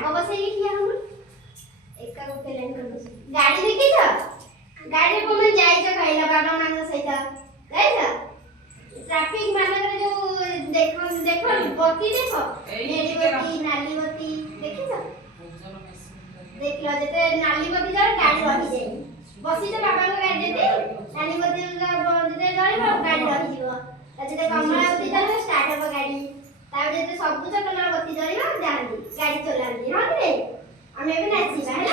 आग बसैली किया हम एका गोटे लाइन कर गाड़ी देखि छ गाड़ी को मन जाई छ खाइला बाबा मान सहित जाई छ ट्रैफिक मानक जो देखो देखो बत्ती देखो नीली बत्ती नाली बत्ती देखि छ देख लो जते नाली बत्ती जा गाड़ी रही जाई बसी छ बाबा को गाड़ी देते नाली बत्ती जते जाई गाड़ी रही जीव जते कमला बत्ती जा स्टार्ट हो गाड़ी ताबे जते सबुज कलर बत्ती जरिबा जानी गाड़ी चलानी हां रे हमें भी नाचिबा